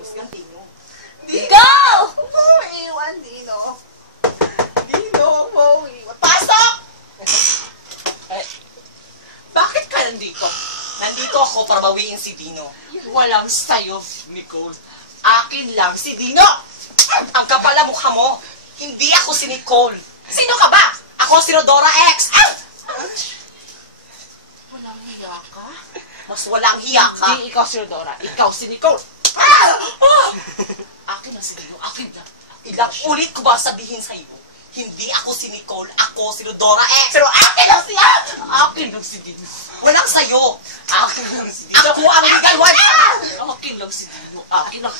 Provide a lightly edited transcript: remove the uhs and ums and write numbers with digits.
Gusto yung Dino. Go! Huwag mo iwan, Dino. Dino, huwag mo iwan. Pasok! Bakit ka nandito? Nandito ako para bawiin si Dino. Walang sayo, Nicole. Akin lang si Dino! Ang kapal na mukha mo. Hindi ako si Nicole. Sino ka ba? Ako si Rodora X. Walang hiya ka? Mas walang hiya ka. Hindi ikaw si Rodora. Ikaw si Nicole. Akin lang si Dino. Akin lang. Ilang ulit ko ba sabihin sa'yo? Hindi ako si Nicole. Ako si Rodora X. Pero akin lang siya! Akin lang si Dino. Walang sayo. Akin lang si Dino. Ako ang legal one. Akin lang si Dino. Akin lang.